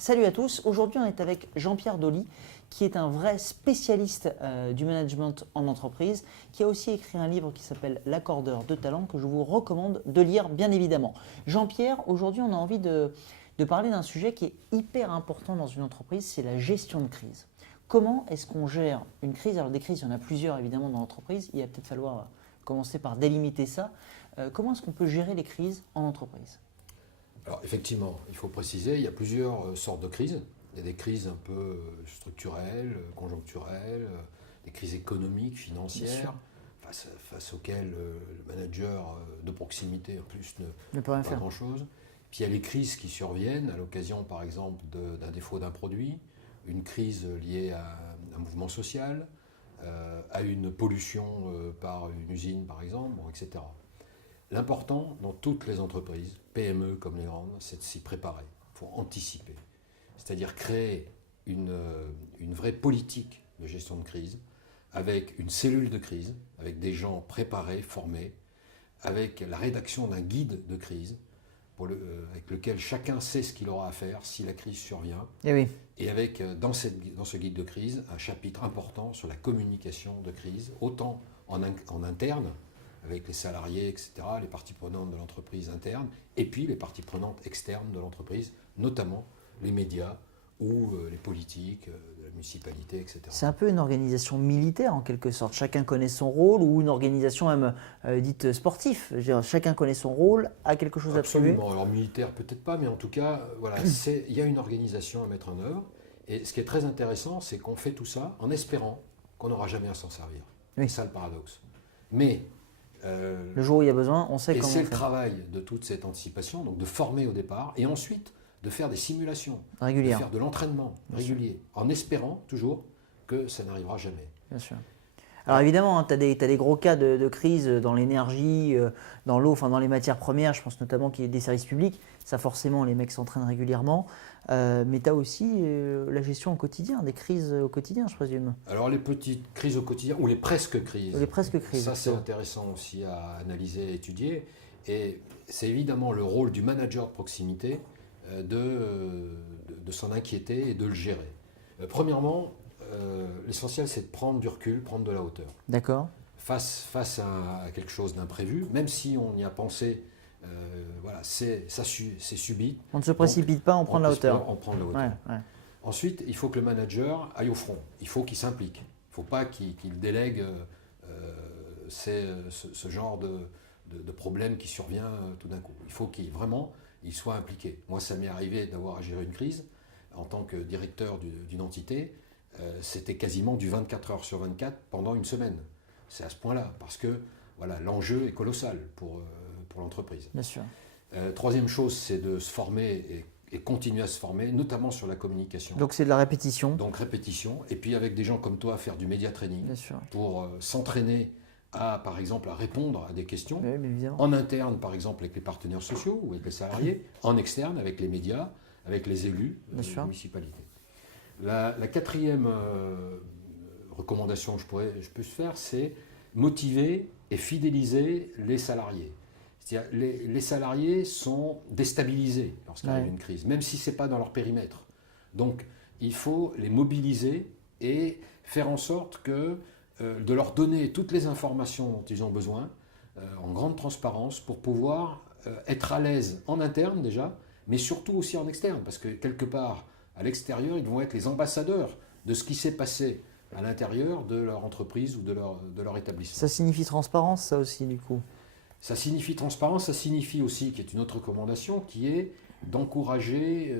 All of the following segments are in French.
Salut à tous, aujourd'hui on est avec Jean-Pierre Dolly qui est un vrai spécialiste du management en entreprise, qui a aussi écrit un livre qui s'appelle L'accordeur de talent que je vous recommande de lire bien évidemment. Jean-Pierre, aujourd'hui on a envie de parler d'un sujet qui est hyper important dans une entreprise, c'est la gestion de crise. Comment est-ce qu'on gère une crise? Alors des crises, il y en a plusieurs évidemment dans l'entreprise, il va peut-être falloir commencer par délimiter ça. Comment est-ce qu'on peut gérer les crises en entreprise? Alors effectivement, il faut préciser, il y a plusieurs sortes de crises. Il y a des crises un peu structurelles, conjoncturelles, des crises économiques, financières, face auxquelles le manager de proximité en plus Ne peut rien pas faire. grand-chose. Puis il y a les crises qui surviennent à l'occasion par exemple d'un défaut d'un produit, une crise liée à un mouvement social, à une pollution par une usine par exemple, bon, etc. L'important dans toutes les entreprises, PME comme les grandes, c'est de s'y préparer. Il faut anticiper. C'est-à-dire créer une vraie politique de gestion de crise, avec une cellule de crise, avec des gens préparés, formés, avec la rédaction d'un guide de crise, avec lequel chacun sait ce qu'il aura à faire si la crise survient, Eh oui. et avec dans ce guide de crise un chapitre important sur la communication de crise, autant en interne, avec les salariés, etc., les parties prenantes de l'entreprise interne, et puis les parties prenantes externes de l'entreprise, notamment les médias ou les politiques, de la municipalité, etc. C'est un peu une organisation militaire en quelque sorte. Chacun connaît son rôle, ou une organisation même dite sportive. Je veux dire, chacun connaît son rôle, a quelque chose à attribuer. Absolument. Alors militaire peut-être pas, mais en tout cas, voilà, il y a une organisation à mettre en œuvre. Et ce qui est très intéressant, c'est qu'on fait tout ça en espérant qu'on n'aura jamais à s'en servir. Oui. C'est ça le paradoxe. Mais Le jour où il y a besoin, on sait et comment c'est le faire. travail de toute cette anticipation, donc de former au départ, et ensuite de faire des simulations, de Régulière, faire de l'entraînement régulier, en espérant toujours que ça n'arrivera jamais. bien sûr. Alors évidemment, tu as des gros cas de crise dans l'énergie, dans l'eau, enfin dans les matières premières. Je pense notamment qu'il y a des services publics. Ça forcément, les mecs s'entraînent régulièrement. Mais tu as aussi la gestion au quotidien, des crises au quotidien, je présume. Alors les petites crises au quotidien, ou les presque crises, Les presque crises. ça c'est intéressant aussi à analyser et étudier, et c'est évidemment le rôle du manager de proximité de s'en inquiéter et de le gérer. Premièrement, l'essentiel c'est de prendre du recul, prendre de la hauteur. D'accord. Face à quelque chose d'imprévu, même si on y a pensé, voilà, c'est subit. On ne se précipite pas, on prend de la hauteur. On prend de la hauteur. Ouais, ouais. Ensuite, il faut que le manager aille au front. Il faut qu'il s'implique. Il ne faut pas qu'il délègue ce genre de problème qui survient tout d'un coup. Il faut qu'il vraiment il soit impliqué. Moi, ça m'est arrivé d'avoir à gérer une crise en tant que directeur d'une entité. C'était quasiment du 24 heures sur 24 pendant une semaine. C'est à ce point-là, parce que voilà, l'enjeu est colossal pour l'entreprise. Bien sûr. Troisième chose, c'est de se former et continuer à se former, notamment sur la communication. Donc c'est de la répétition. Donc répétition, et puis avec des gens comme toi, faire du média training Bien sûr. pour s'entraîner par exemple, à répondre à des questions, Oui, mais évidemment. en interne, par exemple, avec les partenaires sociaux ou avec les salariés, en externe, avec les médias, avec les élus Bien sûr. des municipalités. La quatrième recommandation que je peux faire, c'est motiver et fidéliser les salariés. C'est-à-dire, les salariés sont déstabilisés lorsqu'il y a une crise, même si ce n'est pas dans leur périmètre. Donc, il faut les mobiliser et faire en sorte de leur donner toutes les informations dont ils ont besoin, en grande transparence, pour pouvoir être à l'aise en interne déjà, mais surtout aussi en externe, parce que quelque part, à l'extérieur, ils vont être les ambassadeurs de ce qui s'est passé à l'intérieur de leur entreprise ou de leur établissement. Ça signifie transparence, ça aussi, du coup. Ça signifie transparence, ça signifie aussi, qui est une autre recommandation, qui est d'encourager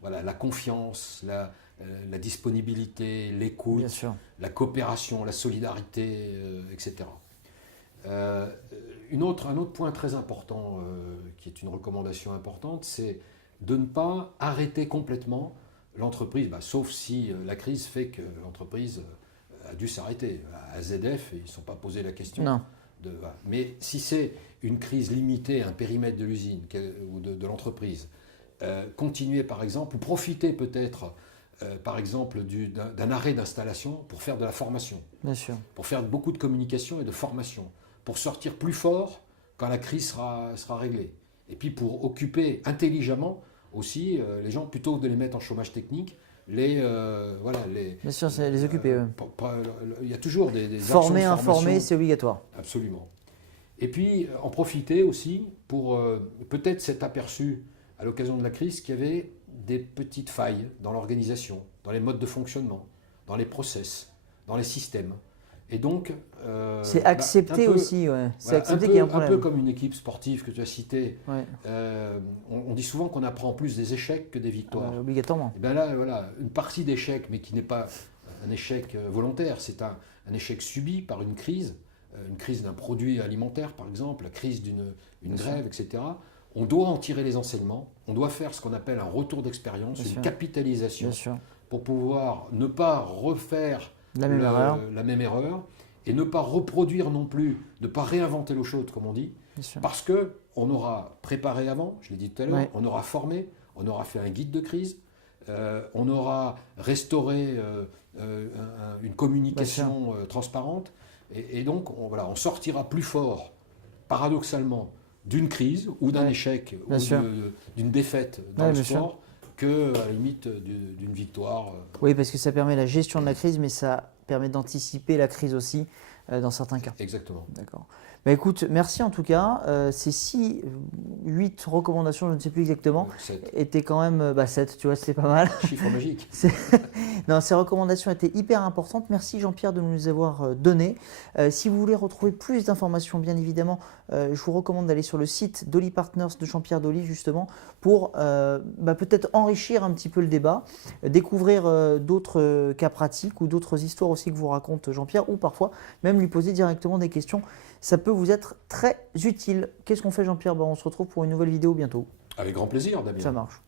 voilà, la confiance, la disponibilité, Bien l'écoute, sûr. la coopération, la solidarité, etc. Un autre point très important, qui est une recommandation importante, c'est de ne pas arrêter complètement l'entreprise, sauf si la crise fait que l'entreprise a dû s'arrêter. À ZF, ils ne se sont pas posé la question. Non. Mais si c'est une crise limitée à un périmètre de l'usine ou de l'entreprise, continuer par exemple, ou profiter peut-être par exemple d'un arrêt d'installation pour faire de la formation, Bien sûr. pour faire beaucoup de communication et de formation, pour sortir plus fort quand la crise sera réglée. Et puis pour occuper intelligemment aussi les gens, plutôt que de les mettre en chômage technique, voilà, Bien sûr, c'est les occuper. Il y a toujours des Former, actions de formation. informer, c'est obligatoire. Absolument. Et puis en profiter aussi pour peut-être s'être aperçu à l'occasion de la crise qu'il y avait des petites failles dans l'organisation, dans les modes de fonctionnement, dans les process, dans les systèmes. Et donc, c'est accepté aussi, ouais. C'est accepté qu'il y a un problème. Un peu comme une équipe sportive que tu as citée. Ouais. On dit souvent qu'on apprend plus des échecs que des victoires. Obligatoirement. Et bien là, voilà, une partie d'échec, mais qui n'est pas un échec volontaire, c'est un échec subi par une crise d'un produit alimentaire par exemple, la crise d'une grève, etc. On doit en tirer les enseignements, on doit faire ce qu'on appelle un retour d'expérience, une capitalisation, pour pouvoir ne pas refaire la même erreur et ne pas reproduire non plus, ne pas réinventer l'eau chaude comme on dit, parce qu'on aura préparé avant, je l'ai dit tout à l'heure, on aura formé, on aura fait un guide de crise, on aura restauré une communication transparente et donc on sortira plus fort, paradoxalement, d'une crise ou d'un échec ou d'une défaite dans le sport que à la limite d'une victoire. Oui, parce que ça permet la gestion de la crise, mais ça permet d'anticiper la crise aussi dans certains cas. Exactement. D'accord. Bah, écoute, merci en tout cas. Ces 8 recommandations, je ne sais plus exactement, 7. étaient quand même 7, tu vois, c'était pas mal. Chiffre magique. Non, ces recommandations étaient hyper importantes. Merci Jean-Pierre de nous les avoir données. Si vous voulez retrouver plus d'informations, bien évidemment, je vous recommande d'aller sur le site Dolly Partners de Jean-Pierre Dolly, justement, pour peut-être enrichir un petit peu le débat, découvrir d'autres cas pratiques ou d'autres histoires aussi que vous raconte Jean-Pierre, ou parfois même lui poser directement des questions. Ça peut vous être très utile. Qu'est-ce qu'on fait, Jean-Pierre ? On se retrouve pour une nouvelle vidéo bientôt. Avec grand plaisir, Damien. Ça marche.